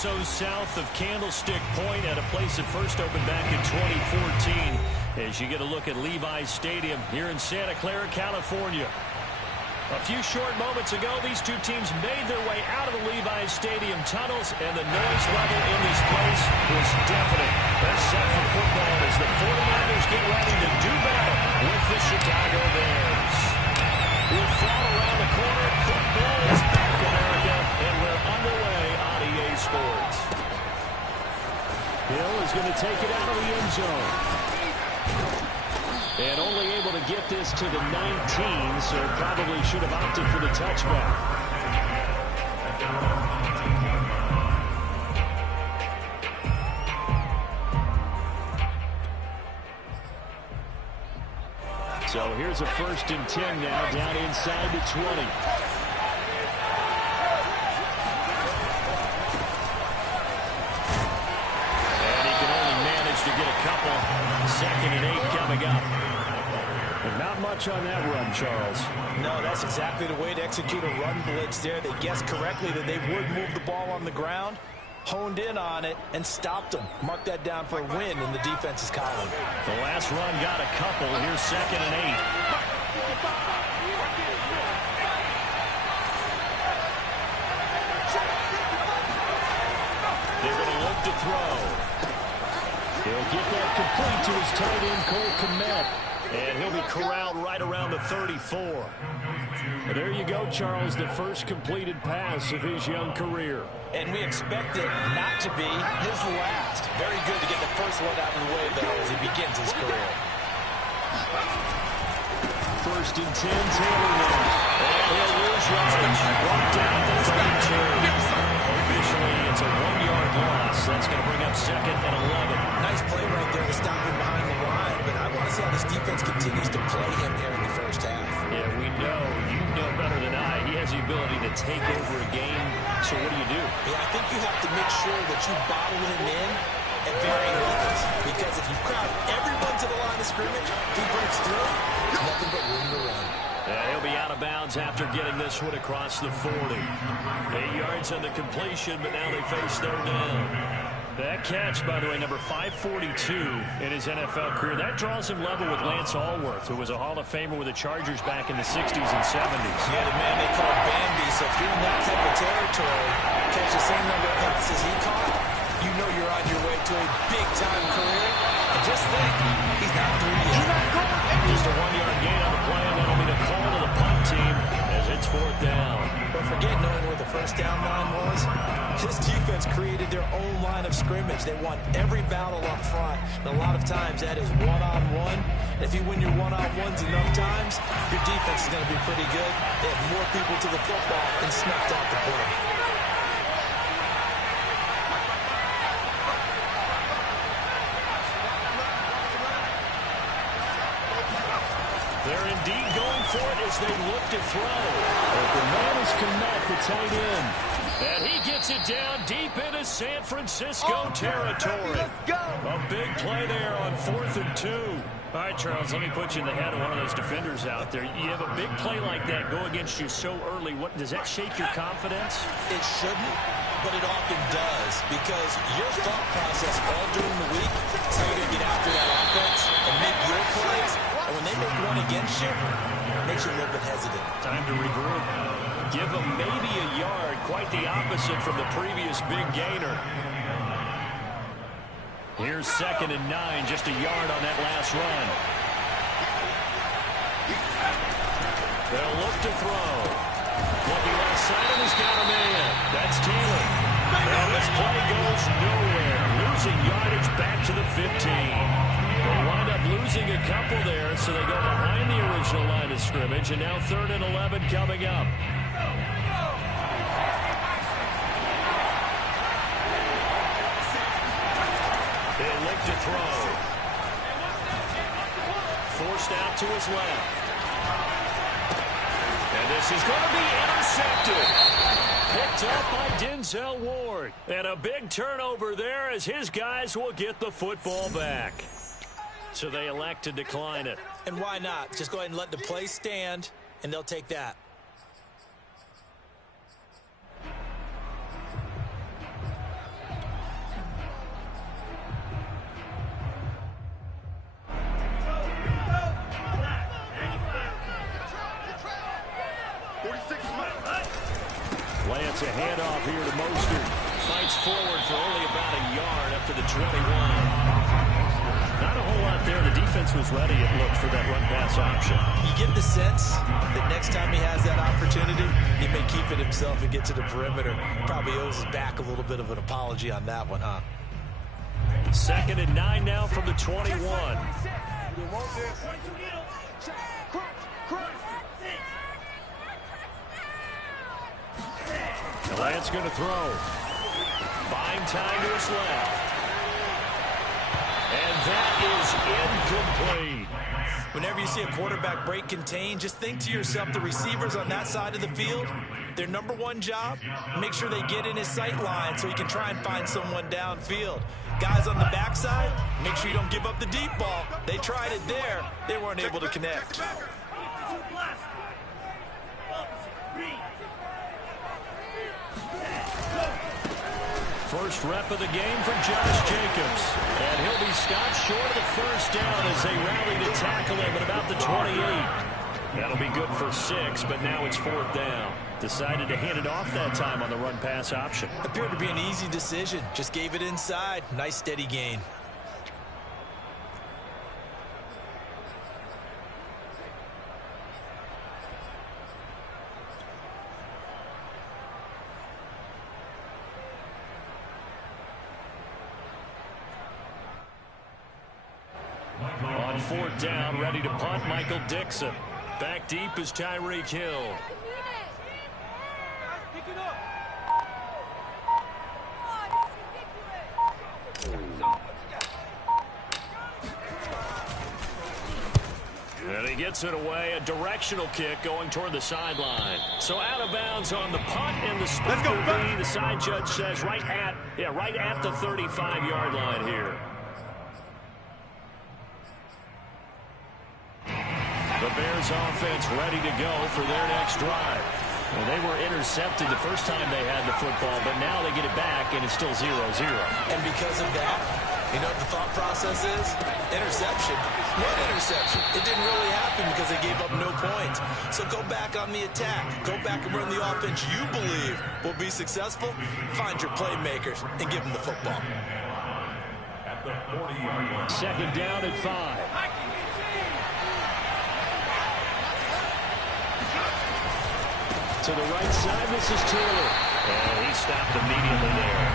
so south of Candlestick Point at a place that first opened back in 2014 as you get a look at Levi's Stadium here in Santa Clara, California. A few short moments ago, these two teams made their way out of the Levi's Stadium tunnels, and the noise level in this place was deafening. They're set for football as the 49ers get ready to do battle with the Chicago Bears. We'll fall around the corner. Football is back, America, and we're underway on EA Sports. Hill is going to take it out of the end zone. And only able to get this to the 19, so probably should have opted for the touchback. So here's a 1st and 10 now, down inside the 20. And he can only manage to get a couple. 2nd and 8 coming up. And not much on that run, Charles. No, that's exactly the way to execute a run blitz there. They guessed correctly that they would move the ball on the ground, honed in on it, and stopped them. Mark that down for a win in the defense's column. The last run got a couple. Here's 2nd and 8. They're going to look to throw. He'll get that complete to his tight end, Cole Kmet. And he'll be corralled right around the 34. Well, there you go, Charles, the first completed pass of his young career. And we expect it not to be his last. Very good to get the first one out of the way, though, as he begins his career. 1st and 10, Taylor now. And he'll lose yards. Brought down to 32. Officially, it's a 1-yard loss. That's going to bring up 2nd and 11. Nice play right there to stop him behind the line, but I want to see how this defense continues to play him here in the first half. Yeah, we know. You know better than I. He has the ability to take over a game. So what do you do? Yeah, I think you have to make sure that you bottle him in at varying levels. Because if you crowd everyone to the line of scrimmage, if he breaks through, there's nothing but room to run. He'll be out of bounds after getting this one across the 40. 8 yards on the completion, but now they face third down. That catch, by the way, number 542 in his NFL career. That draws him level with Lance Allworth, who was a Hall of Famer with the Chargers back in the 60s and 70s. Yeah, the man they call Bambi. So if you're in that type of territory, catch the same number of passes he caught, you know you're on your way to a big-time career. And just think, he's not through yet. Just a 1-yard gain on the play, and that'll be the call to the punt team as it's 4th down. But forget knowing where the first down line was. This defense created their own line of scrimmage. They won every battle up front. And a lot of times that is one-on-one. If you win your one-on-ones enough times, your defense is going to be pretty good. They have more people to the football and snuffed out the play. They're indeed going for it as they look to throw. The man is Kmet, the tight end. And he gets it down deep into San Francisco territory. A big play there on 4th and 2. All right, Charles, let me put you in the head of one of those defenders out there. You have a big play like that go against you so early. What does that shake your confidence? It shouldn't, but it often does, because your thought process all during the week is how you're going to get after that offense and make your plays. And when they make one against you, it makes you a little bit hesitant. Time to regroup. Give them maybe a yard, quite the opposite from the previous big gainer. Here's 2nd and 9, just a yard on that last run. They'll look to throw. Looking left side, and he's got a man. That's Taylor. Now this play goes nowhere. Losing yardage back to the 15. They wind up losing a couple there, so they go behind the original line of scrimmage, and now 3rd and 11 coming up. They look to throw. Forced out to his left. And this is going to be intercepted. Picked up by Denzel Ward. And a big turnover there as his guys will get the football back. So they elect to decline it. And why not? Just go ahead and let the play stand, and they'll take that. Lance a handoff here to Mostert. Fights forward for only about a yard up to the 21. Not a whole lot there. The defense was ready, it looked, for that run-pass option. You get the sense that next time he has that opportunity, he may keep it himself and get to the perimeter. Probably owes his back a little bit of an apology on that one, huh? 2nd and 9 now from the 21. Lance going to throw. Buying time to his left. And that is incomplete. Whenever you see a quarterback break contain, just think to yourself, the receivers on that side of the field, their number one job, make sure they get in his sight line so he can try and find someone downfield. Guys on the backside, make sure you don't give up the deep ball. They tried it there. They weren't able to connect. First rep of the game for Josh Jacobs. And he'll be stopped short of the first down as they rally to tackle him at about the 28. That'll be good for 6, but now it's 4th down. Decided to hand it off that time on the run-pass option. Appeared to be an easy decision. Just gave it inside. Nice steady gain. On 4th down, ready to punt, Michael Dixon. Back deep is Tyreek Hill. And he gets it away, a directional kick going toward the sideline. So out of bounds on the punt, and the spot will be, the side judge says, right at the 35-yard line here. The Bears offense ready to go for their next drive. Well, they were intercepted the first time they had the football, but now they get it back, and it's still 0-0. And because of that, you know what the thought process is? Interception. What interception? It didn't really happen because they gave up no points. So go back on the attack. Go back and run the offense you believe will be successful. Find your playmakers and give them the football. At the 40-yard line. 2nd down at 5. To the right side, this is Taylor. And he stopped immediately there.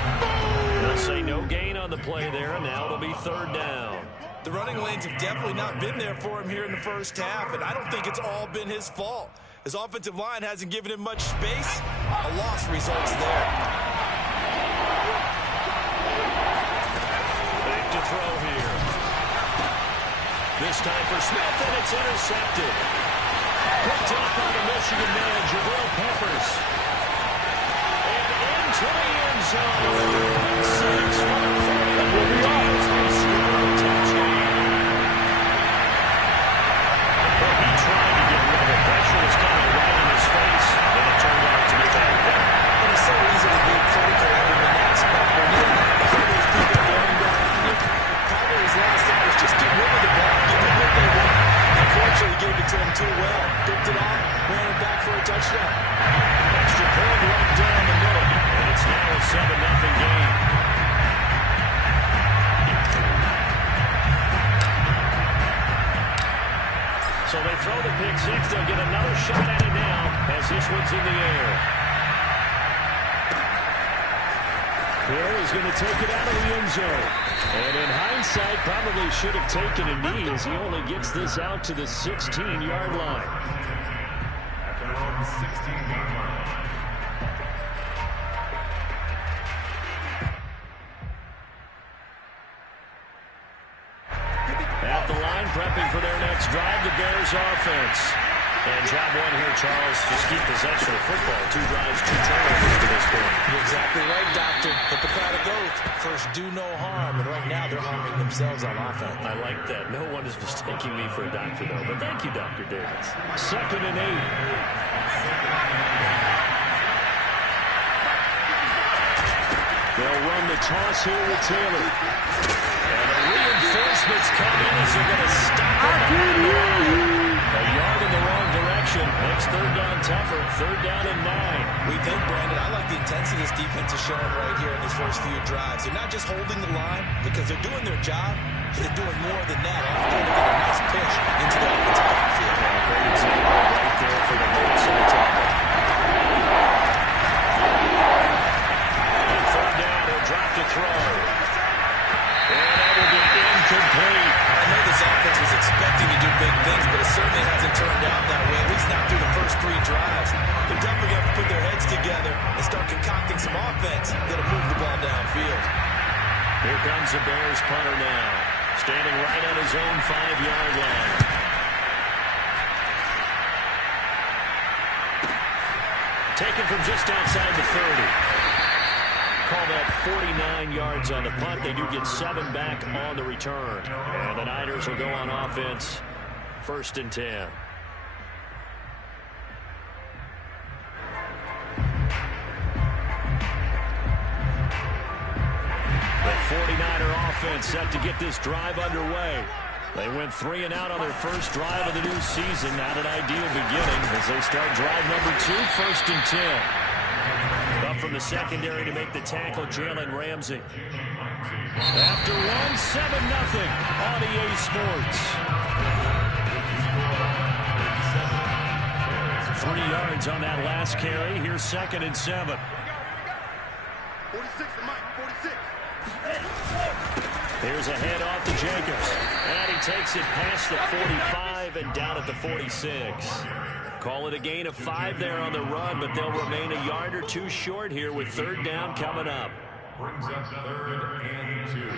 They'll say no gain on the play there, and now it'll be 3rd down. The running lanes have definitely not been there for him here in the first half, and I don't think it's all been his fault. His offensive line hasn't given him much space. A loss results there. Back to throw here. This time for Smith, and it's intercepted. Picked up by the Michigan man, Jabril Peppers. And into the end zone. 6 touchdown. He tried to get rid of it. Pressure was kind of right in his face, and it turned out to be bad there. And it's so easy to be critical of him in that spot. When you have all those people going down on you, probably his last thought was just get rid of the ball, give them what they want. Unfortunately, gave it to him too well. Picked it off, ran it back for a touchdown. Extra point right down the middle, and it's now a 7-0 game. So they throw the pick six. They'll get another shot at it now as this one's in the air. Hill is going to take it out of the end zone. And in hindsight, probably should have taken a knee as he only gets this out to the 16-yard line. At the line, prepping for their next drive, the Bears offense. And job one here, Charles, just keep possession of football. 2 drives, 2 turnovers to this point. You're exactly right, Doctor. Hippocratic oath. First, do no harm. And right now, they're harming themselves on offense. I like that. No one is mistaking me for a doctor, though. But thank you, Dr. Davis. 2nd and 8. They'll run the toss here with Taylor. And the reinforcements come in as they're going to stop it. A yard in the wrong direction. Next 3rd down tougher. 3rd down and 9. We think, Brandon, I like the intensity this defense is showing right here in these first few drives. They're not just holding the line because they're doing their job. They're doing more than that. Often they get a nice push into the offensive backfield. Great example right there for the Minnesota tackle. On 3rd down, he'll drop to throw. And that will be incomplete. I know this offense was expecting to do big things, but it certainly hasn't turned out that way, at least not through the first 3 drives. They're definitely going to put their heads together and start concocting some offense that'll move the ball downfield. Here comes the Bears punter now, standing right on his own 5-yard line. Taken from just outside the 30. Call that 49 yards on the punt. They do get 7 back on the return. And the Niners will go on offense, 1st and 10. The 49er offense set to get this drive underway. They went 3 and out on their first drive of the new season. Not an ideal beginning as they start drive number 2, 1st and 10. Up from the secondary to make the tackle, Jalen Ramsey. After 1, 7-0 on EA Sports. 3 yards on that last carry. Here's 2nd and 7. 46 to Mike, 46. Here's a handoff to Jacobs. And he takes it past the 45 and down at the 46. Call it a gain of 5 there on the run, but they'll remain a yard or 2 short here with 3rd down coming up. Brings us 3rd and 2.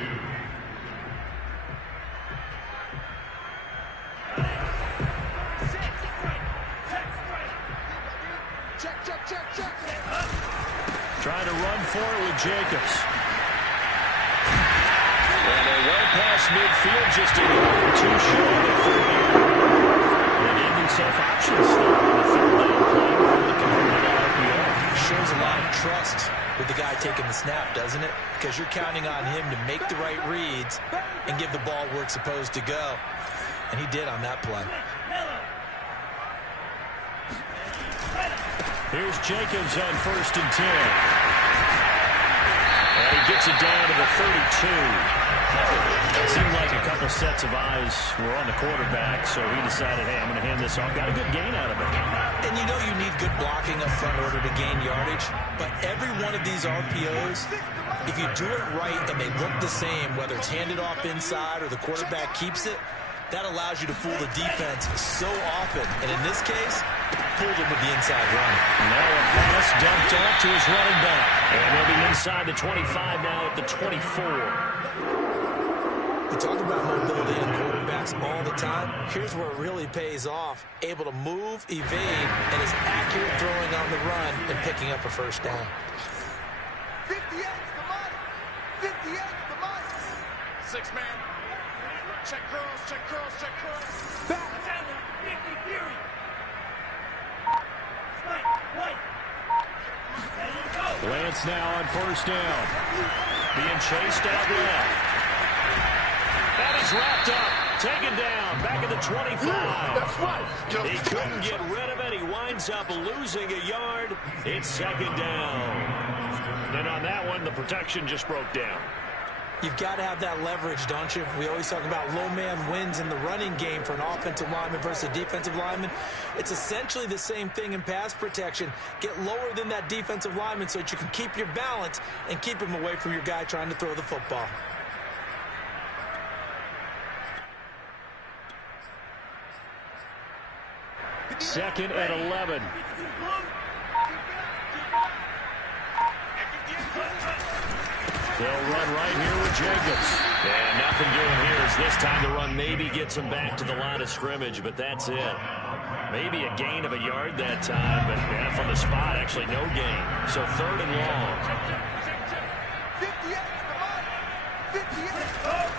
Check. Trying to run for it with Jacobs. And they're well past midfield, just a yard or 2 short of 30. They gave themselves options there on the 3rd down play. Able to convert it to RPO. Shows a lot of trust with the guy taking the snap, doesn't it? Because you're counting on him to make the right reads and give the ball where it's supposed to go. And he did on that play. Here's Jacobs on 1st and 10. And he gets it down to the 32. It seemed like a couple sets of eyes were on the quarterback, so he decided, hey, I'm going to hand this off. Got a good gain out of it. And you know you need good blocking up front in order to gain yardage, but every one of these RPOs, if you do it right and they look the same, whether it's handed off inside or the quarterback keeps it, that allows you to fool the defense so often. And in this case, fooled him with the inside run. Now a pass dumped off to his running back. And they'll be inside the 25 now at the 24. We talk about mobility in quarterbacks all the time. Here's where it really pays off. Able to move, evade, and is accurate throwing on the run and picking up a 1st down. 58's the money. 58's the money. 6 man. Check curls. Back. Lance now on 1st down. Being chased out left. That is wrapped up. Taken down. Back at the 25. That's right. He couldn't get rid of it. He winds up losing a yard. It's 2nd down. And on that one, the protection just broke down. You've got to have that leverage, don't you? We always talk about low man wins in the running game for an offensive lineman versus a defensive lineman. It's essentially the same thing in pass protection. Get lower than that defensive lineman so that you can keep your balance and keep him away from your guy trying to throw the football. Second and 11. They'll run right here with Jacobs. And nothing doing here is this time the run maybe gets him back to the line of scrimmage, but that's it. Maybe a gain of a yard that time, but from the spot, actually no gain. So 3rd and long.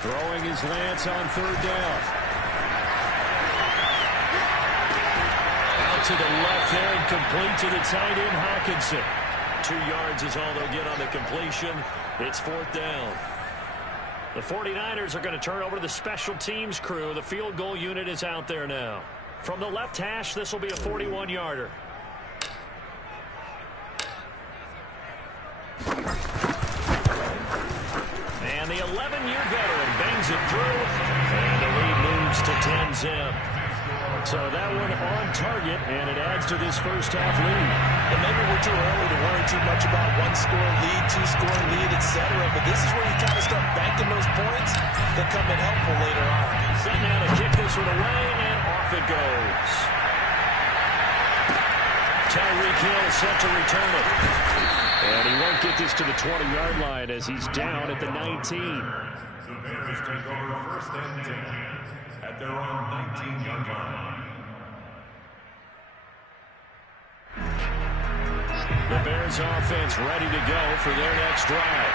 Throwing his Lance on 3rd down. Out to the left there and complete to the tight end, Hawkinson. 2 yards is all they'll get on the completion. It's 4th down. The 49ers are going to turn over to the special teams crew. The field goal unit is out there now. From the left hash, this will be a 41-yarder. 10 zip. So that one on target, and it adds to this first half lead. And maybe we're too early to worry too much about one-score lead, two-score lead, etc. But this is where you kind of start banking those points that come in helpful later on. Set now to kick this one away, and off it goes. Tyreek Hill set to return it. And he won't get this to the 20-yard line as he's down at the 19. The Bears take over first and 10 at their own 19-yard line. The Bears offense ready to go for their next drive.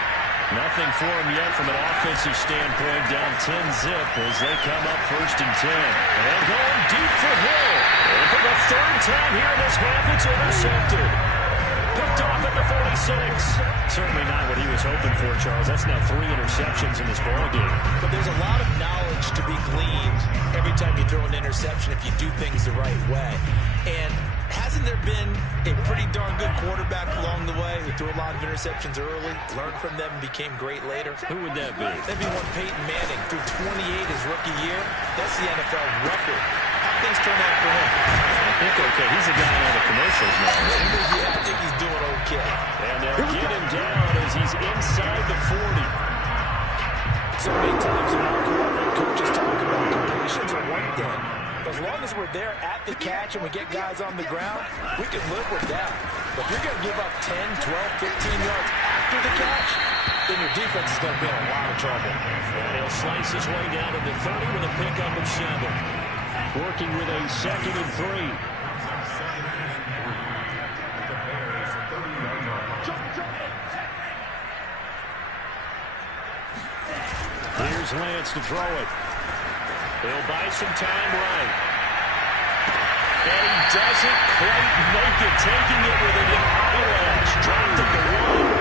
Nothing for them yet from an offensive standpoint, down 10-zip as they come up first and 10. And going deep for Hill. And for the third time here in this half, it's intercepted. Picked off at the 46. Certainly not what he was hoping for, Charles. That's now 3 interceptions in this ballgame. But there's a lot of knowledge to be gleaned every time you throw an interception if you do things the right way. And hasn't there been a pretty darn good quarterback along the way who threw a lot of interceptions early, learned from them, and became great later? Who would that be? That'd be one Peyton Manning, threw 28 his rookie year. That's the NFL record. How things turn out for him? I think okay. He's a guy on the commercials now. Yeah, I think he's doing okay. And they'll get him down as he's inside the 40. So many times in our corner, coaches talk about completions are one thing. As long as we're there at the catch and we get guys on the ground, we can live with that. But if you're going to give up 10, 12, 15 yards after the catch, then your defense is going to be in a lot of trouble. And he'll slice his way down to the 30 with a pickup of 7. Working with a 2nd and 3. Here's Lance to throw it. He'll buy some time right. And he doesn't quite make it, taking it with an avalanche. Dropped at the 1.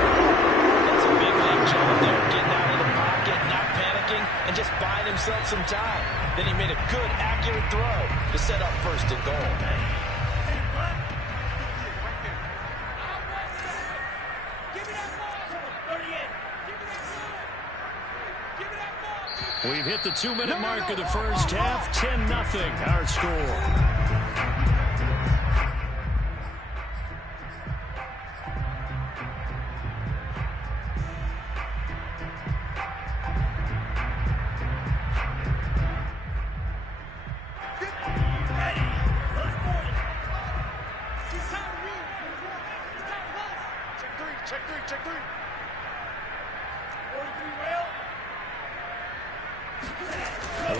That's a big league job there, getting out of the pocket, not panicking, and just buying himself some time. Then he made a good, accurate throw to set up first and goal. We've hit the 2-minute mark of the first half. 10-0, our score.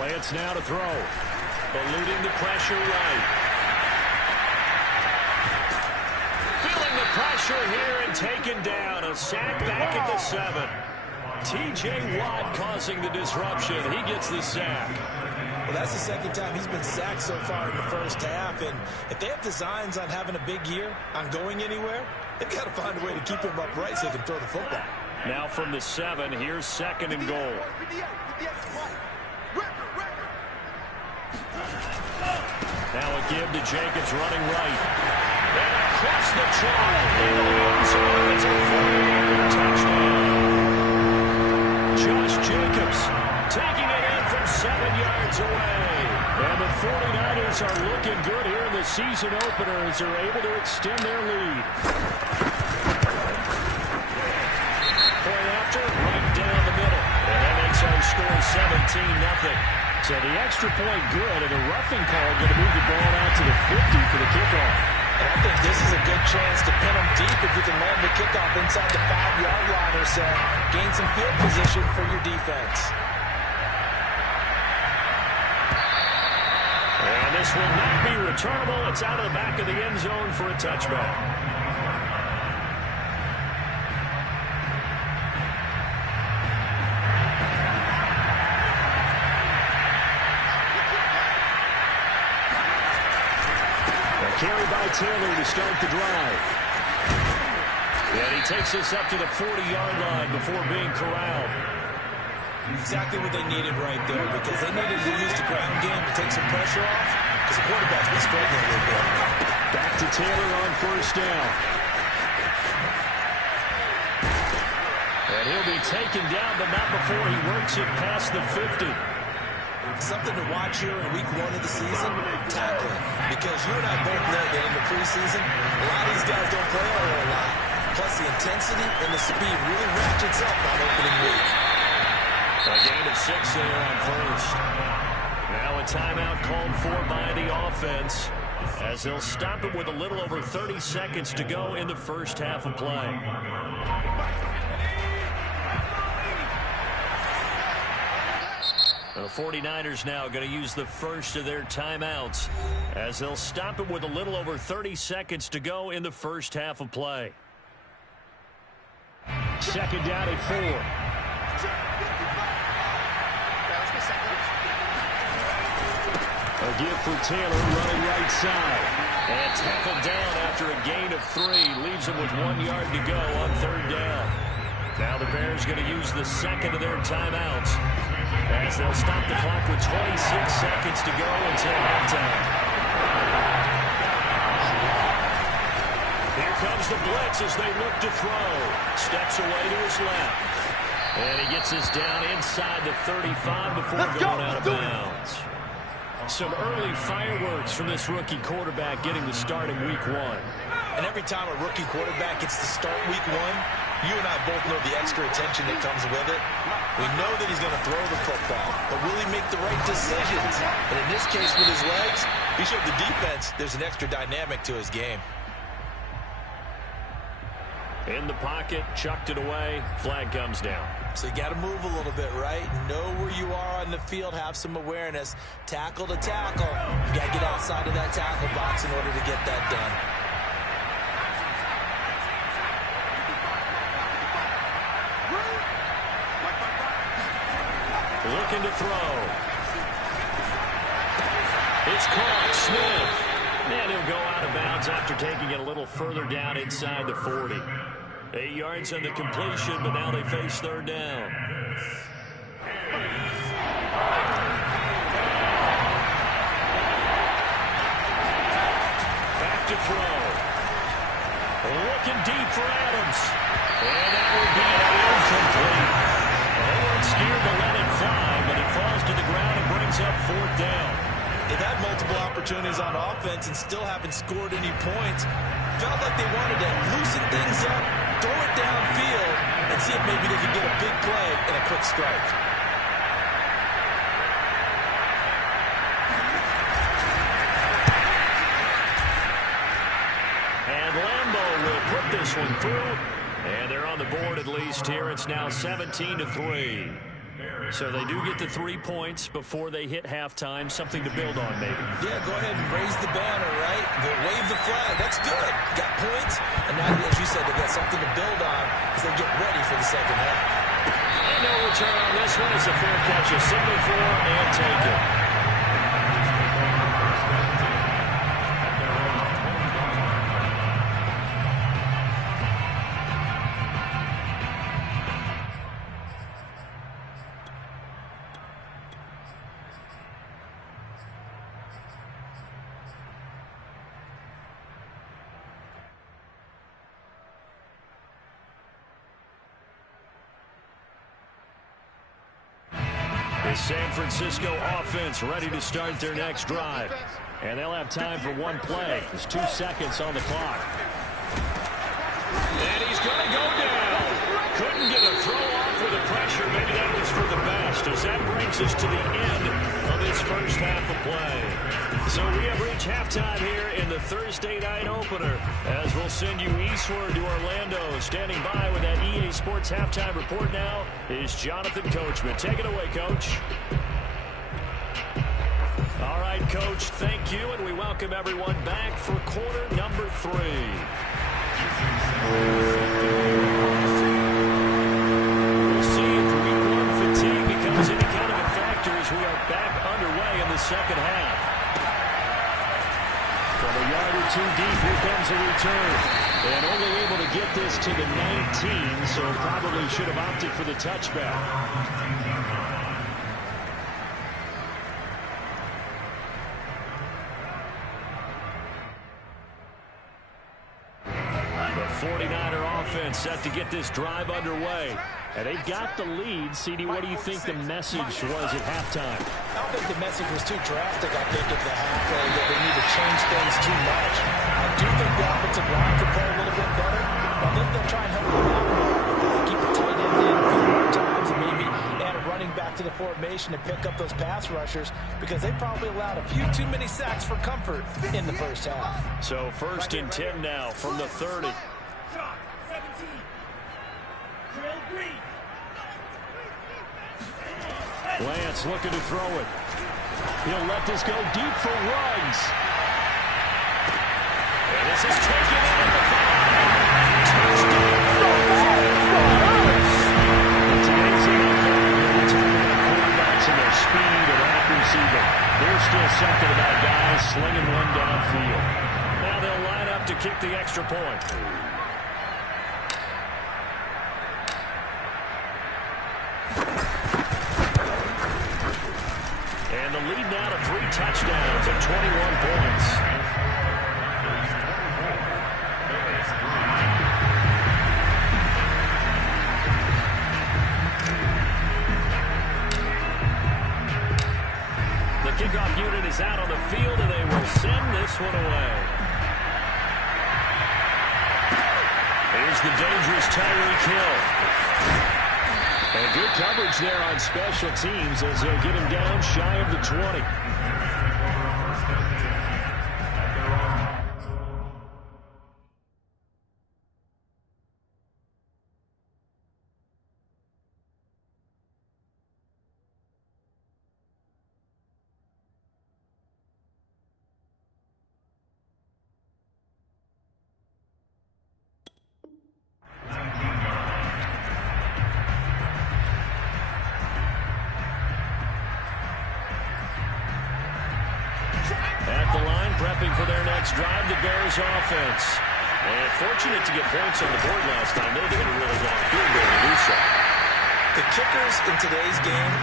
Lance now to throw. Eluding the pressure right. Feeling the pressure here and taken down. A sack back at the 7. T.J. Watt causing the disruption. He gets the sack. Well, that's the second time he's been sacked so far in the first half. And if they have designs on having a big year, on going anywhere, they've got to find a way to keep him upright so they can throw the football. Now from the 7, here's 2nd and goal. Now a give to Jacobs running right. And across the track into the end zone. It's a 40-yard touchdown. Josh Jacobs taking it in from 7 yards away. And the 49ers are looking good here in the season opener as they're able to extend their lead. Point after, right down the middle. And that makes our score 17-0. So the extra point good, and a roughing call going to move the ball out to the 50 for the kickoff. And I think this is a good chance to pin them deep if you can land the kickoff inside the 5-yard line or so. Gain some field position for your defense. And this will not be returnable. It's out of the back of the end zone for a touchback. Carry by Taylor to start the drive. And he takes us up to the 40-yard line before being corralled. Exactly what they needed right there, because they needed to use the ground game to take some pressure off, because the quarterback's been struggling a little bit. Back to Taylor on first down. And he'll be taken down, but not before he works it past the 50. Something to watch here in week 1 of the season, tackling. Because you and I both know that in the preseason, a lot of these guys don't play a whole lot. Plus the intensity and the speed really ratchets up on opening week. A gain of 6 there on first. Now a timeout called for by the offense, as they'll stop it with a little over 30 seconds to go in the first half of play. The 49ers now going to use the first of their timeouts, as they'll stop it with a little over 30 seconds to go in the first half of play. Second down at 4. A give for Taylor running right side. And tackled down after a gain of 3. Leaves him with 1 yard to go on third down. Now the Bears going to use the second of their timeouts, as they'll stop the clock with 26 seconds to go until halftime. Here comes the blitz as they look to throw. Steps away to his left. And he gets this down inside the 35 before going out of bounds. Some early fireworks from this rookie quarterback getting the start in week 1. And every time a rookie quarterback gets to start week 1, you and I both know the extra attention that comes with it. We know that he's going to throw the football, but really make the right decisions. And in this case, with his legs, he showed the defense there's an extra dynamic to his game. In the pocket, chucked it away, flag comes down. So you got to move a little bit, right? Know where you are on the field, have some awareness. Tackle to tackle. You got to get outside of that tackle box in order to get that done. Looking to throw. It's caught. Smith. And he'll go out of bounds after taking it a little further down inside the 40. 8 yards on the completion, but now they face third down. Back to throw. Looking deep for Adams. And that will be incomplete. They weren't scared to let it fly, but it falls to the ground and brings up fourth down. They've had multiple opportunities on offense and still haven't scored any points. Felt like they wanted to loosen things up, throw it downfield, and see if maybe they could get a big play and a quick strike. And Lambeau will put this one through. And they're on the board at least here. It's now 17-3. So they do get the 3 points before they hit halftime. Something to build on, maybe. Yeah, go ahead and raise the banner, right? Wave the flag. That's good. Got points. And now, as you said, they got something to build on as they get ready for the second half. And no return on this one as a fair catch. A signal for and take it. The San Francisco offense ready to start their next drive. And they'll have time for one play. There's 2 seconds on the clock. And he's going to go down. Couldn't get a throw off with the pressure. Maybe that was for the best, as that brings us to the end of this first half of play. So we have reached halftime here in the Thursday night opener, as we'll send you eastward to Orlando. Standing by with that EA Sports halftime report now is Jonathan Coachman. Take it away, Coach. All right, Coach, thank you, and we welcome everyone back for quarter number 3. We'll see if week 1 fatigue becomes any kind of a factor as we are back underway in the second half. From a yard or 2 deep, here comes a return. And only able to get this to the 19, so probably should have opted for the touchback. The 49er offense set to get this drive underway. And they've got the lead. CD, what do you think the message was at halftime? I don't think the message was too drastic, I think, at the half, or that they need to change things too much. I do think the offensive line could play a little bit better. I think they'll try and help them out more. Keep the tight end in a few more times and maybe add a running back to the formation and pick up those pass rushers, because they probably allowed a few too many sacks for comfort in the first half. So 1st and 10 now from the 30. Lance looking to throw it. He'll let this go deep for Ruggs. And this is taken in at the 5. Today's NFL, we're talking about quarterbacks and their speed and accuracy, but there's still something about guys slinging one downfield. Now they'll line up to kick the extra point. And the lead now to 3 touchdowns and 21 points. The kickoff unit is out on the field, and they will send this one away. Here's the dangerous Tyreek Hill. And good coverage there on special teams as they'll get him down shy of the 20. At the line, prepping for their next drive, the Bears offense. And fortunate to get points on the board last time. They had to hit a really long field goal to do so. The kickers in today's game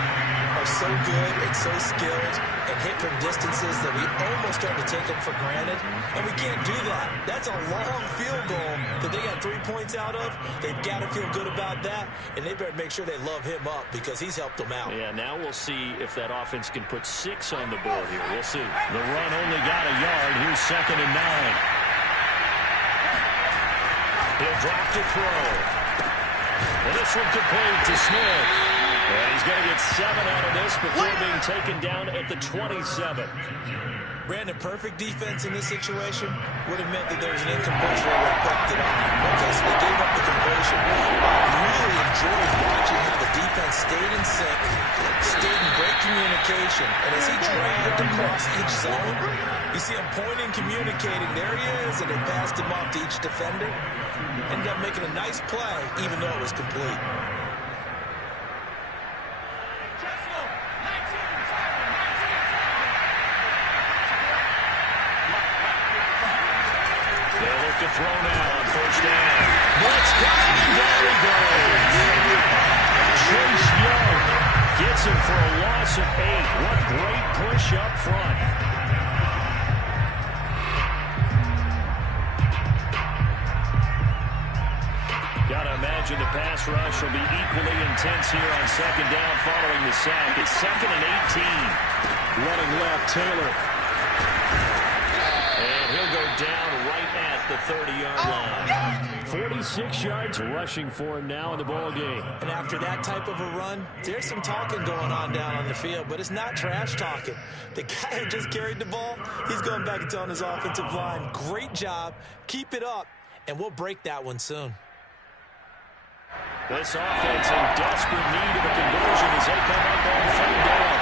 are so good and so skilled and hit from distances that we almost start to take them for granted. And we can't do that. That's a long field goal that they got 3 points out of. They've got to feel good about that, and they better make sure they love him up because he's helped them out. Yeah, now we'll see if that offense can put 6 on the board here. We'll see. The run only got a yard. Here's 2nd and 9. He'll drop to throw. And this one complete to Smith. And he's going to get 7 out of this before being taken down at the 27. Brandon, perfect defense in this situation would have meant that there was an incompletion that would have picked it off. Okay, so they gave up the completion. I really enjoyed watching how the defense stayed in sync, stayed in great communication, and as he dragged across each zone, you see him pointing, communicating. There he is, and they passed him off to each defender. Ended up making a nice play, even though it was complete. To throw now on 1st down. Blitz coming, and down he goes. Chase Young gets him for a loss of 8. What great push up front. Gotta imagine the pass rush will be equally intense here on 2nd down following the sack. It's 2nd and 18. Running left, Taylor. And he'll go down right at the 30-yard line. 46 yards rushing for him now in the ball game. And after that type of a run, there's some talking going on down on the field, but it's not trash talking. The guy who just carried the ball, he's going back and telling his offensive line, great job, keep it up, and we'll break that one soon. This offense in desperate need of a conversion as they come up on 3rd down.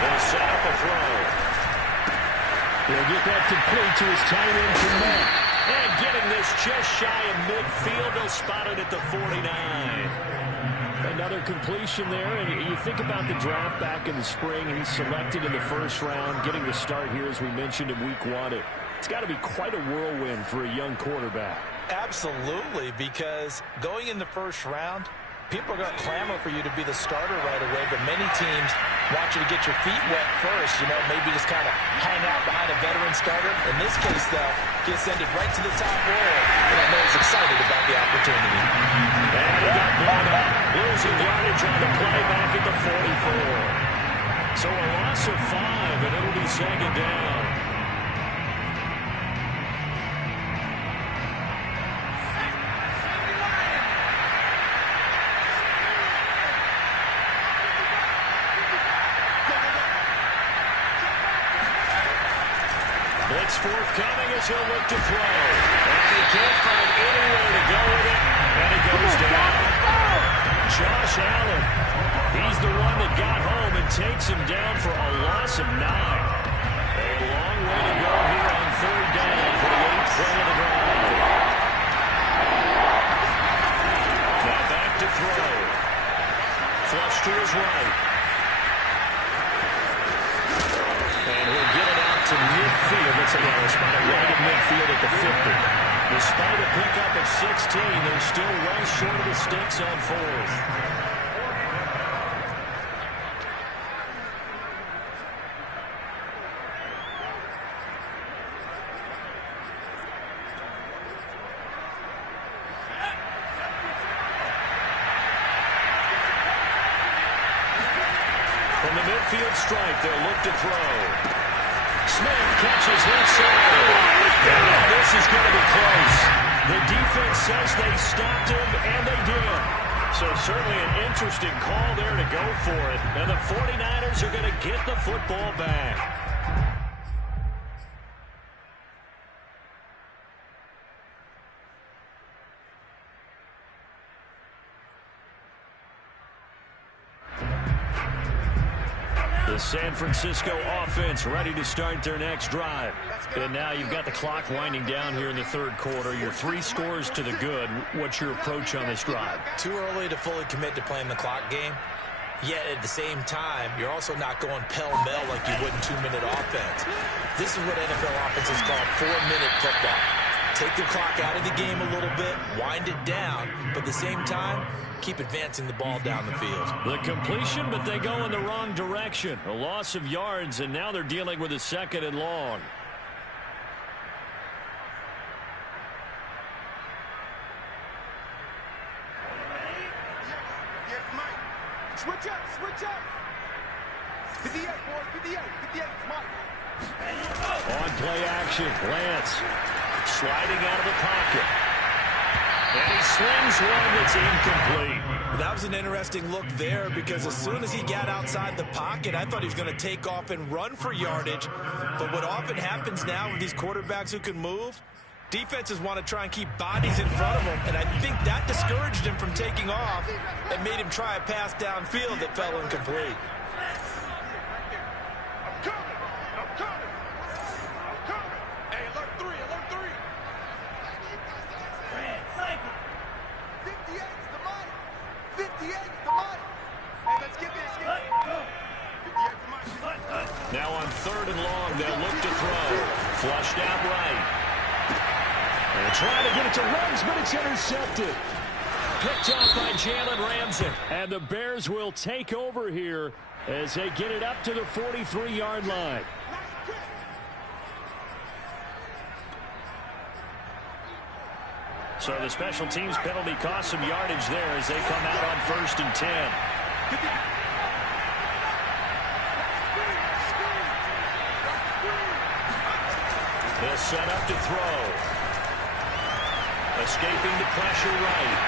They'll set up a throw. He'll get that complete to his tight end from Matt. And getting this just shy of midfield, they'll spot it at the 49. Another completion there, and you think about the draft back in the spring. He's selected in the 1st round, getting the start here, as we mentioned, in week 1. It's got to be quite a whirlwind for a young quarterback. Absolutely, because going in the 1st round, people are going to clamor for you to be the starter right away, but many teams want you to get your feet wet first, you know, maybe just kind of hang out behind a veteran starter. In this case, though, he ascended right to the top roll, and I know he's excited about the opportunity. And he got blown up, losing yardage on the play back at the 44. So a loss of 5, and it'll be second down. Blitz forthcoming as he'll look to throw. And he can't find anywhere to go with it, and he goes down. Josh Allen, he's the one that got home and takes him down for a loss of 9. A long way to go here on third down for the 8th play of the drive. Now back to throw. Flush to his right. And he'll get it out to midfield. Let's say they'll spot it right at midfield at the 50. Despite a pickup of 16, they're still well short of the sticks on 4th. From the midfield stripe, they'll look to throw. Smith catches left side. And this is going to be close. The defense says they stopped him, and they did. So certainly an interesting call there to go for it. And the 49ers are going to get the football back. The San Francisco offense ready to start their next drive. And now you've got the clock winding down here in the third quarter. Your 3 scores to the good. What's your approach on this drive? Too early to fully commit to playing the clock game. Yet at the same time, you're also not going pell-mell like you would in 2-minute offense. This is what NFL offenses call 4-minute football. Take the clock out of the game a little bit, wind it down, but at the same time, keep advancing the ball down the field. The completion, but they go in the wrong direction. A loss of yards, and now they're dealing with a 2nd and long. Yes, Mike. Switch up, switch up. 58, boys, 58, 58, Mike. On play action, Lance sliding out of the pocket. And he slings one that's incomplete. That was an interesting look there because as soon as he got outside the pocket, I thought he was going to take off and run for yardage. But what often happens now with these quarterbacks who can move, defenses want to try and keep bodies in front of them. And I think that discouraged him from taking off and made him try a pass downfield that fell incomplete. Now on 3rd and long, they'll look to throw. Flushed out right. And trying to get it to Ruggs, but it's intercepted. Picked off by Jalen Ramsey. And the Bears will take over here as they get it up to the 43-yard line. So the special teams penalty cost some yardage there as they come out on 1st and 10. He'll set up to throw. Escaping the pressure right.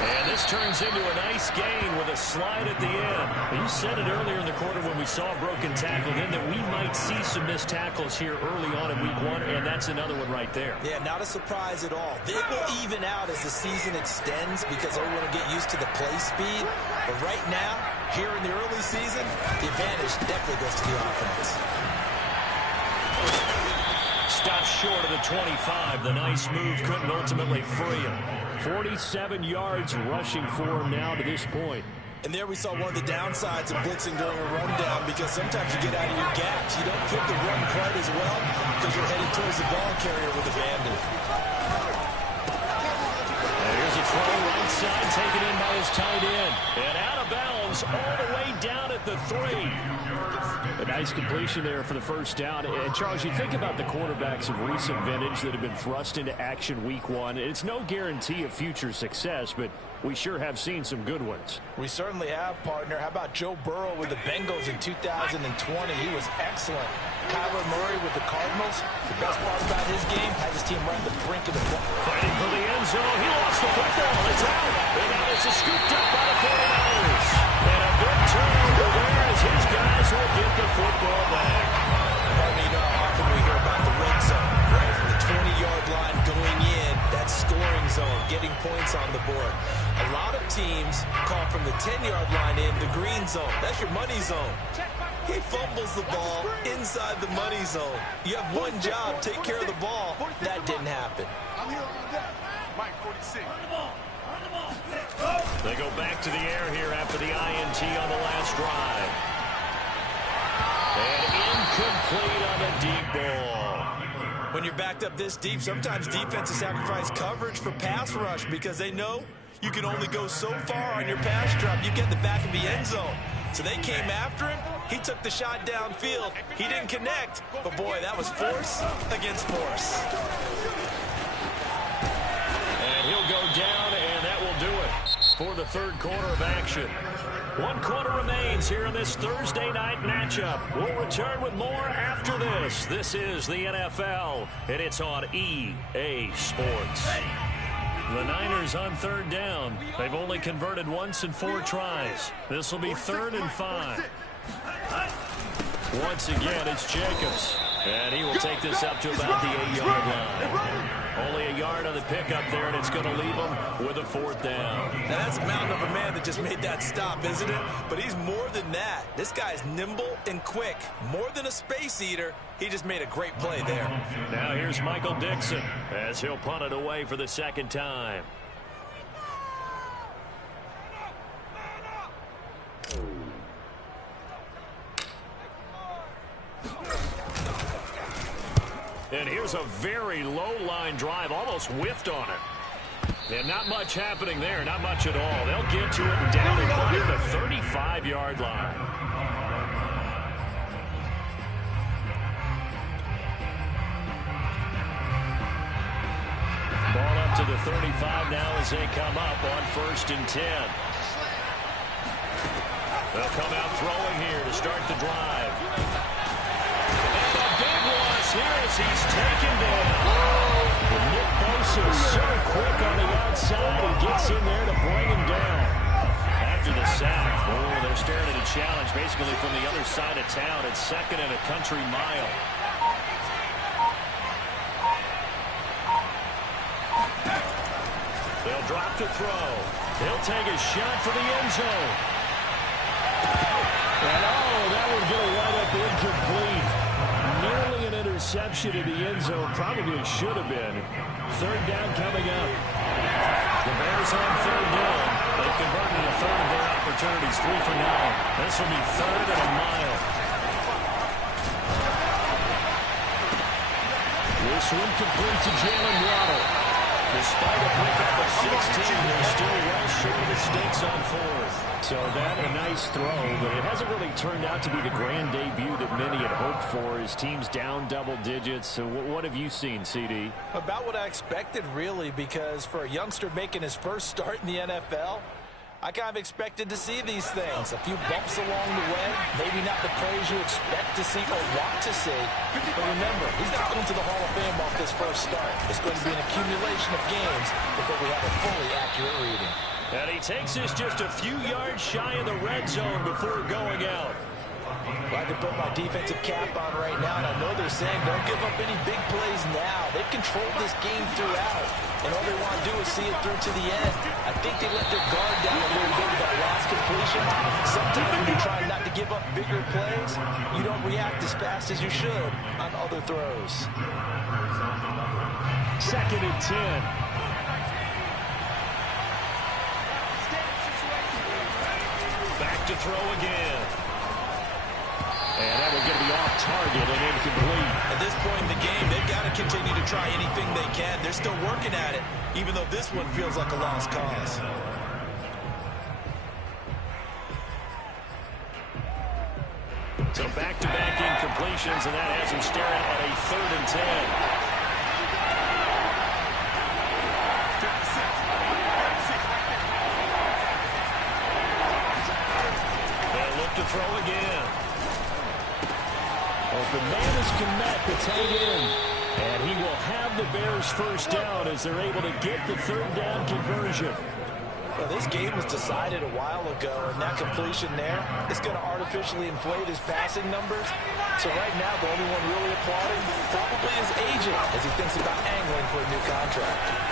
And this turns into a nice gain with a slide at the end. You said it earlier in the quarter when we saw a broken tackle then that we might see some missed tackles here early on in week 1, and that's another one right there. Yeah, not a surprise at all. They will even out as the season extends because everyone will get used to the play speed. But right now, here in the early season, the advantage definitely goes to the offense. Stopped short of the 25. The nice move couldn't ultimately free him. 47 yards rushing for him now to this point. And there we saw one of the downsides of blitzing during a rundown because sometimes you get out of your gaps. You don't fit the run quite as well because you're heading towards the ball carrier with a bandit. And Here's a throw right side, taken in by his tight end. And out of bounds all the way down at the 3. A nice completion there for the first down. And, Charles, you think about the quarterbacks of recent vintage that have been thrust into action week 1. It's no guarantee of future success, but we sure have seen some good ones. We certainly have, partner. How about Joe Burrow with the Bengals in 2020? He was excellent. Kyler Murray with the Cardinals. The best part about his game, had his team right on the brink of the ball. Fighting for the end zone. He lost the football. It's out. And now this is scooped up by the 49ers. And a big turnover there as his guys will get the football back. Partner, you know how often we hear about the red zone, right? From the 20-yard line going in, that scoring zone, getting points on the board. A lot of teams call from the 10-yard line in the green zone. That's your money zone. He fumbles the ball inside the money zone. You have one job, take care of the ball. That didn't happen. I'm here on that. Mike 46. They go back to the air here after the INT on the last drive. And incomplete on a deep ball. When you're backed up this deep, sometimes defenses sacrifice coverage for pass rush because they know you can only go so far on your pass drop. You get in the back of the end zone. So they came after him. He took the shot downfield. He didn't connect. But, boy, that was force against force. And he'll go down, and that will do it for the third quarter of action. 1 quarter remains here in this Thursday night matchup. We'll return with more after this. This is the NFL, and it's on EA Sports. The Niners on third down. They've only converted once in 4 tries. This will be 3rd and 5. Once again, it's Jacobs. And he will take this up to about the 8-yard line. Only a yard on the pickup there, and it's going to leave him with a 4th down. Now, that's a mountain of a man that just made that stop, isn't it? But he's more than that. This guy's nimble and quick. More than a space eater. He just made a great play there. Now here's Michael Dixon as he'll punt it away for the 2nd time. And here's a very low-line drive, almost whiffed on it. And not much happening there, not much at all. They'll get to it and down and run at the 35-yard line. Ball up to the 35 now as they come up on 1st and 10. They'll come out throwing here to start the drive. And a big loss here as he's taken down. Nick Bosa is so quick on the outside. He gets in there to bring him down. After the sack, they're staring at a challenge basically from the other side of town. It's 2nd and a country mile. They'll drop to throw. He'll take a shot for the end zone. And that would go right up incomplete. Nearly an interception in the end zone. Probably should have been. 3rd down coming up. The Bears on 3rd down. They've converted a 3rd of their opportunities. 3 for 9. This will be 3rd and a mile. This one complete to Jalen Waddle. Despite a pickup of 16, they're still well short of the stakes on 4th. So that a nice throw, but it hasn't really turned out to be the grand debut that many had hoped for. His team's down double digits. So what have you seen, CD? About what I expected, really, because for a youngster making his first start in the NFL, I kind of expected to see these things. A few bumps along the way, maybe not the plays you expect to see or want to see. But remember, he's not going to the Hall of Fame off this first start. It's going to be an accumulation of games before we have a fully accurate reading. And he takes this just a few yards shy of the red zone before going out. Glad to put my defensive cap on right now, and I know they're saying don't give up any big plays now. They've controlled this game throughout, and all they want to do is see it through to the end. I think they let their guard down a little bit with that last completion. Sometimes when you're trying not to give up bigger plays, you don't react as fast as you should on other throws. 2nd and 10. Back to throw again. And that will get me off target and incomplete. At this point in the game, they've got to continue to try anything they can. They're still working at it, even though this one feels like a lost cause. So back-to-back incompletions, and that has him staring at a 3rd and 10. To throw again. Open man is Komet to tag in. And he will have the Bears first down as they're able to get the 3rd down conversion. Well, this game was decided a while ago, and that completion there is going to artificially inflate his passing numbers. So right now, the only one really applauding probably his agent as he thinks about angling for a new contract.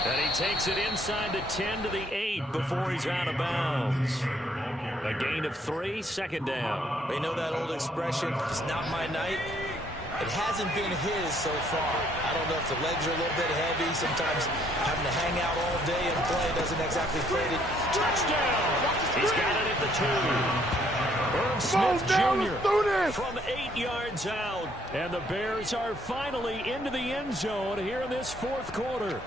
And he takes it inside the 10 to the 8 before he's out of bounds. A gain of 3, 2nd down. They know that old expression, it's not my night. It hasn't been his so far. I don't know if the legs are a little bit heavy. Sometimes having to hang out all day and play doesn't exactly fit it. Touchdown! He's got it at the 2. Irv Smith Jr. from 8 yards out. And the Bears are finally into the end zone here in this 4th quarter.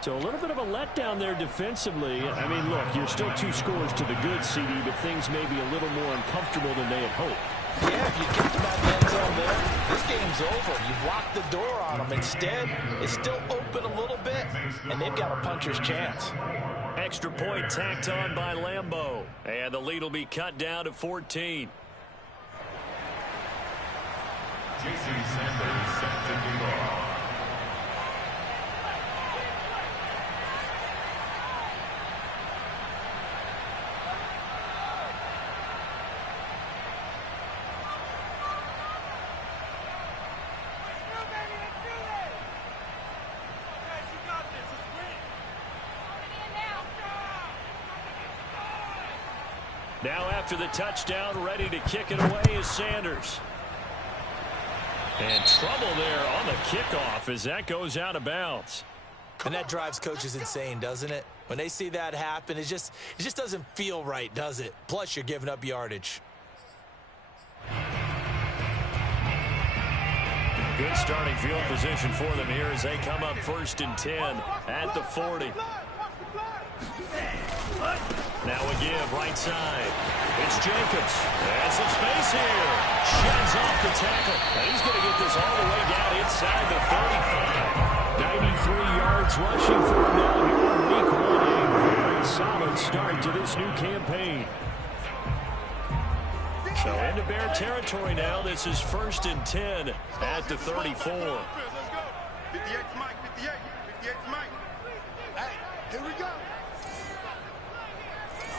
So a little bit of a letdown there defensively. I mean, look, you're still 2 scores to the good, CD, but things may be a little more uncomfortable than they had hoped. Yeah, if you get them out of the end zone there, this game's over. You've locked the door on them. Instead, it's still open a little bit, and they've got a puncher's chance. Extra point tacked on by Lambeau, and the lead will be cut down to 14. Jason Sanders set to kick off. Now after the touchdown, ready to kick it away is Sanders. And trouble there on the kickoff as that goes out of bounds. And that drives coaches insane, doesn't it? When they see that happen, it just doesn't feel right, does it? Plus, you're giving up yardage. Good starting field position for them here as they come up 1st and 10 at the 40. Now a give, right side. It's Jacobs. Has some space here. Sheds off the tackle. And he's going to get this all the way down inside the 35. 93 yards rushing for him now here in week 1. A very solid start to this new campaign. So into Bear territory now. This is 1st and 10 at the 34. Let's go. 58's Mike, 58. 58's Mike. Hey, here we go.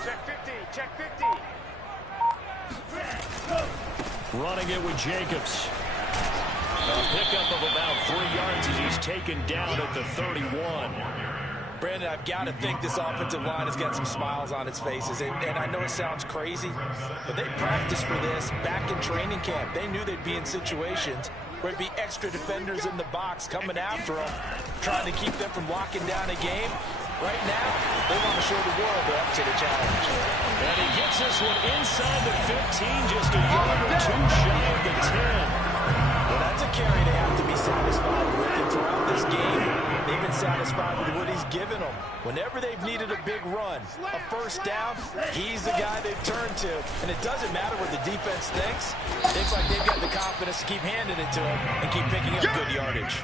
Check 50, check 50. Running it with Jacobs. A pickup of about 3 yards as he's taken down at the 31. Brandon, I've got to think this offensive line has got some smiles on its faces. And I know it sounds crazy, but they practiced for this back in training camp. They knew they'd be in situations where it'd be extra defenders in the box coming after them, trying to keep them from locking down a game. Right now, they want to show the world they're up to the challenge. And he gets this one inside the 15, just a yard or 2 shy of the 10. Well, that's a carry they have to be satisfied with. And throughout this game, they've been satisfied with what he's given them. Whenever they've needed a big run, a 1st down, he's the guy they've turned to. And it doesn't matter what the defense thinks. It's like they've got the confidence to keep handing it to him and keep picking up good yardage.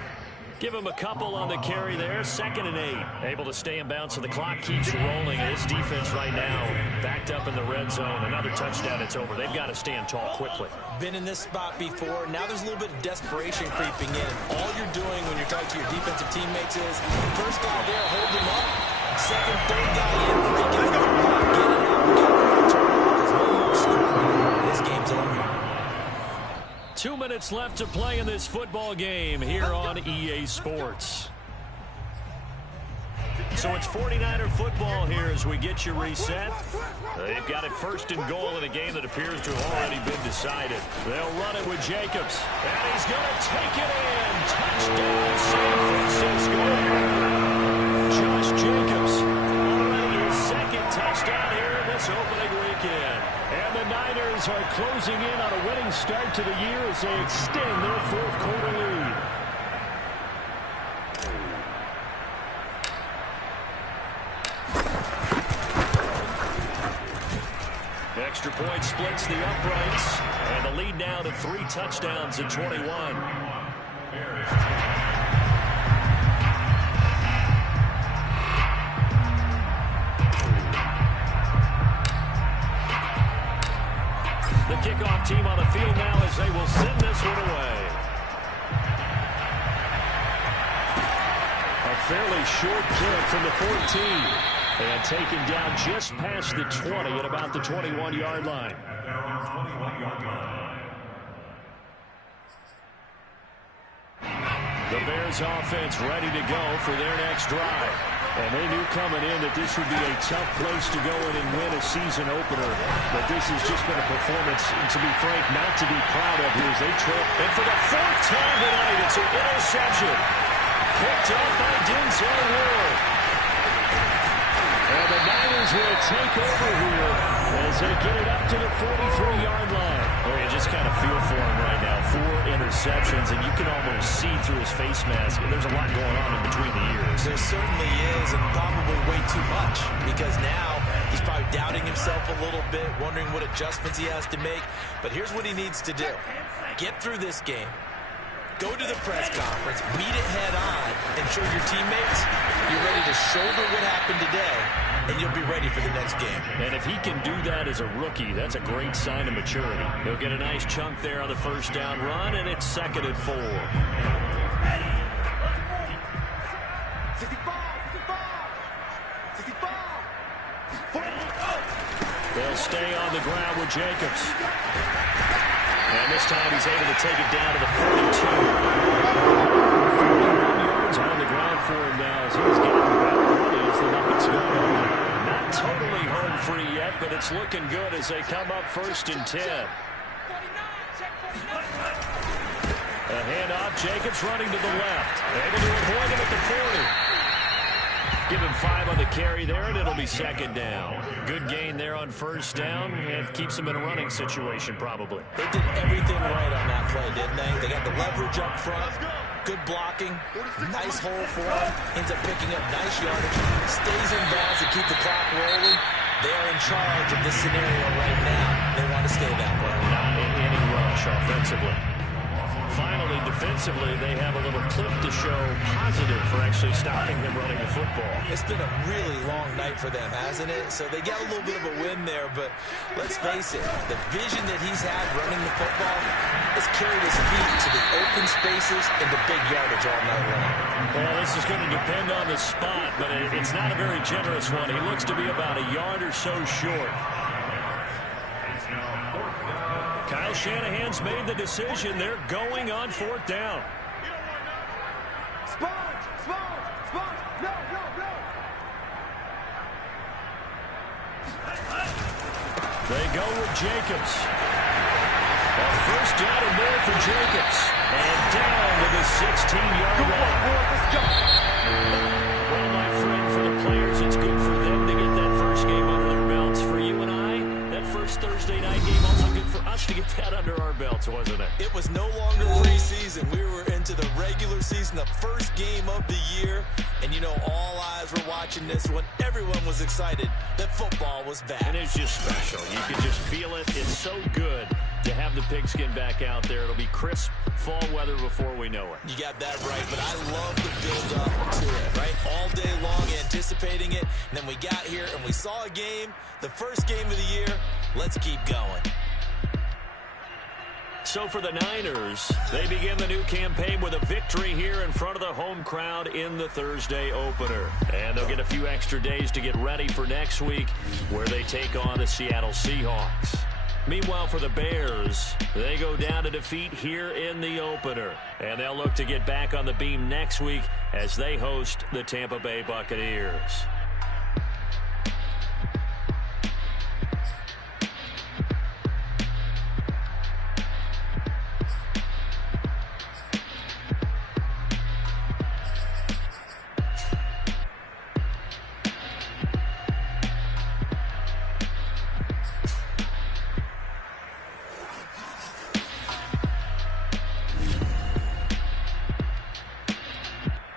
Give him a couple on the carry there. 2nd and 8. Able to stay in bounds, so the clock keeps rolling. This defense right now backed up in the red zone. Another touchdown, it's over. They've got to stand tall quickly. Been in this spot before. Now there's a little bit of desperation creeping in. All you're doing when you're talking to your defensive teammates is, first guy there, hold him up. 2nd, 3rd guy in, freaking get it out. We got to return because one more score. This game's over. 2 minutes left to play in this football game here on EA Sports. So it's 49er football here as we get you reset. They've got it 1st and goal in a game that appears to have already been decided. They'll run it with Jacobs. And he's going to take it in. Touchdown, San Francisco. Josh Jacobs. Already his 2nd touchdown here in this opening weekend. And Bears are closing in on a winning start to the year as they extend their fourth quarter lead. Extra point splits the uprights, and the lead now to 3 touchdowns at 21. The kickoff team on the field now as they will send this one away. A fairly short kick from the 14. And taken down just past the 20 at about the 21-yard line. The Bears offense ready to go for their next drive. And they knew coming in that this would be a tough place to go in and win a season opener. But this has just been a performance, to be frank, not to be proud of here as they trip. And for the 4th time tonight, it's an interception. Picked up by Denzel Ward. And the Niners will take over here as they get it up to the 43-yard line. Oh, you just kind of feel for him right now. 4 interceptions, and you can almost see through his face mask. And there's a lot going on in between the ears. There certainly is, and probably way too much, because now he's probably doubting himself a little bit, wondering what adjustments he has to make. But here's what he needs to do. Get through this game. Go to the press conference, meet it head on, and show your teammates you're ready to shoulder what happened today, and you'll be ready for the next game. And if he can do that as a rookie, that's a great sign of maturity. He'll get a nice chunk there on the first down run, and it's 2nd and 4. They'll stay on the ground with Jacobs. And this time he's able to take it down to the 42. 41 yards on the ground for him now as he's getting better early as the Nuggets go on. Not totally home free yet, but it's looking good as they come up 1st and 10. A handoff, Jacobs running to the left. Able to avoid him at the 40. Give him 5 on the carry there, and it'll be 2nd down. Good gain there on 1st down, and keeps him in a running situation probably. They did everything right on that play, didn't they? They got the leverage up front, good blocking, nice hole for him, ends up picking up nice yardage, stays in bounds to keep the clock rolling. They are in charge of this scenario right now. They want to stay that way. Not in any rush offensively. Finally, defensively, they have a little clip to show positive for actually stopping him running the football. It's been a really long night for them, hasn't it? So they got a little bit of a win there, but let's face it, the vision that he's had running the football has carried his feet to the open spaces and the big yardage all night long. Well, this is going to depend on the spot, but it's not a very generous one. He looks to be about a yard or so short. Kyle Shanahan's made the decision. They're going on 4th down. Sponge! Sponge! Sponge! No, no, no! They go with Jacobs. A 1st down and more for Jacobs. And down to the 16-yard line. Let's go! Well, my friend, for the players, it's good for them to get that first game under their belts. For you and I, that first Thursday night game also good for us to get that under our belts, wasn't it? It was no longer preseason. We were into the regular season, the first game of the year. And, you know, all eyes were watching this one. Everyone was excited that football was back. And it's just special. You can just feel it. It's so good to have the pigskin back out there. It'll be crisp fall weather before we know it. You got that right, but I love the build-up to it, right? All day long anticipating it, and then we got here and we saw a game, the first game of the year. Let's keep going. So for the Niners, they begin the new campaign with a victory here in front of the home crowd in the Thursday opener. And they'll get a few extra days to get ready for next week where they take on the Seattle Seahawks. Meanwhile, for the Bears, they go down to defeat here in the opener. And they'll look to get back on the beam next week as they host the Tampa Bay Buccaneers.